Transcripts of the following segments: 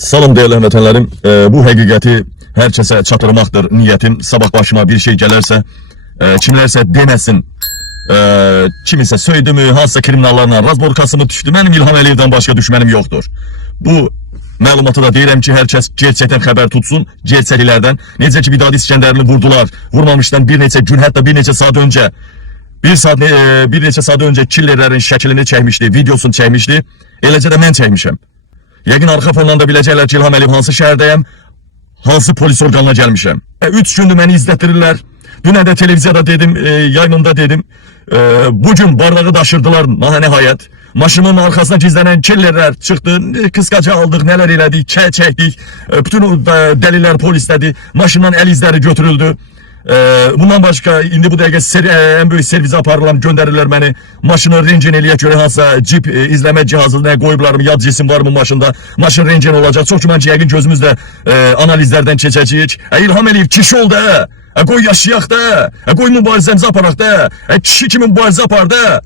Salam değerli həmvətənlərim, bu həqiqəti hər kəsə çatdırmaqdır niyyətim. Sabah başıma bir şey gələrsə, kimlərsə deməsin, kimisə söydümü, hansısa kriminallarla razborkasımı düşdü, mənim İlham Əliyevdən başqa düşmənim yoxdur. Bu məlumatı da deyirəm ki, hər kəs gerçəkdən xəbər tutsun, gerçəkliklərdən. Necə ki, Vidadi İskəndərini vurdular, vurmamışdan bir neçə gün, hətta bir neçə saat öncə, bir neçə saat öncə killerlərin şəklini çəkmişdi, videosunu çəkmişdi, eləcə də mən çəkmişəm. Yəqin arxa fondan da biləcəklər ki, İlham Əliyev hansı şəhərdəyəm, hansı polis orqanına gəlmişəm. 3 gündür məni izlətdirirlər. Dünən də televiziyada dedim, yayınımda dedim. Bugün bardağı daşırdılar nəhayət. Maşının arkasına gizlənən killerlər çıxdı, kıskaca aldıq, nələr elədik, çəkdik. Bütün dəlillər polislədi, maşından əl izləri götürüldü. Bundan başqa indi bu dəqiqə ən böyük servisə aparıram, göndərirlər məni. Maşını rengen eləyək görə hansısa cip izləmə cihazına qoyublarım, yad cisim var mı maşında? Maşın rengen olacaq. Çox güman ki, yəqin gözümüzdə analizlərdən keçəcəyik. İlham Əliyev kişi oldu, qoy yaşayaq da, qoy mübarizəmizi aparaq da, kişi kimi mübarizə apar da.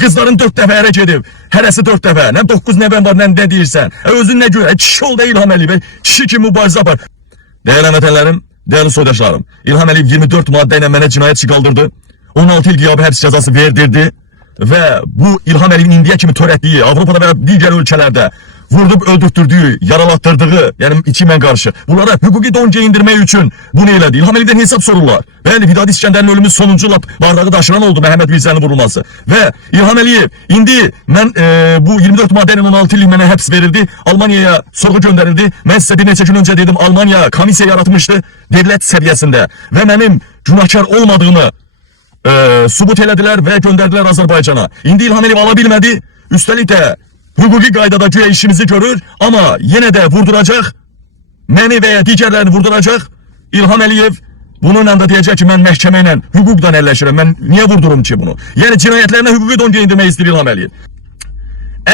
Qızların 4 dəfə ərə gedib, hərəsi 4 dəfə, nə 9 nəvən var, nə deyirsən. Özün nə görə, kişi oldu İlham Əliyev, kişi kimi mübarizə apar. Değerli həmvətənlərim, değerli soydaşlarım, İlham Əliyev 24 madde ilə mənə cinayət qaldırdı, 16 il qiyabi həbs cəzası verdirdi və bu İlham Əliyevin indiyə kimi törətdiyi, Avropada və digər ölkələrdə vurdub öldürtdürdüyü, yaralattırdığı, yəni içimən qarşı, bunlara hüquqi don geyindirmək üçün bunu elədi. İlham Əliyevdən hesab sorurlar. Bəli, Vidadi İskəndərin ölümü sonuncu lap bardağı daşıran oldu Məhəmməd Mirzənin vurulması. Və İlham Əliyev, indi mən bu 24 madde ilə 16 il mənə həbs verildi, Almaniyaya sorğu göndərildi. Mən sizə bir neçə gün öncə dedim, Almaniya komissiya yaratmışdı devlət səviyyəsində və mənim günahkar olmadığımı subut elədilər və göndərdilər Azərbaycana. İndi İlham Əliyev ala bilmədi, üstəlik də hüquqi qaydada güya işimizi görür, amma yenə də vurduracaq, məni və ya digərlərini vurduracaq. İlham Əliyev bununla da deyəcək ki, mən məhkəmə ilə hüquqdan əlləşirəm, mən niyə vurdurum ki bunu? Yəni cinayətlərinə hüquqi don geyindirmək istəyir İlham Əliyev.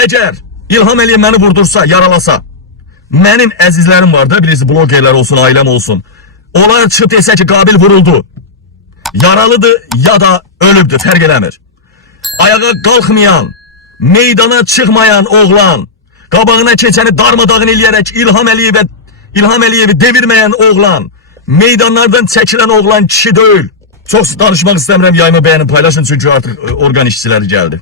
Əgər İlham Əliyev məni vurdursa, yaralasa, mənim əzizlərim var da, birisi blogerlər olsun, ailəm olsun, onlar çıxıb desə ki, Qabil vuruldu, yaralıdır ya da ölübdür, fərq eləmir. Ayağa qalxmayan, meydana çıxmayan oğlan, qabağına keçəni darmadağın eləyərək İlham Əliyevi devirməyən oğlan, meydanlardan çəkilən oğlan kişi deyil. Çox danışmaq istəmirəm, yayımı bəyənin, paylaşın çünki artıq orqan işçiləri gəldi.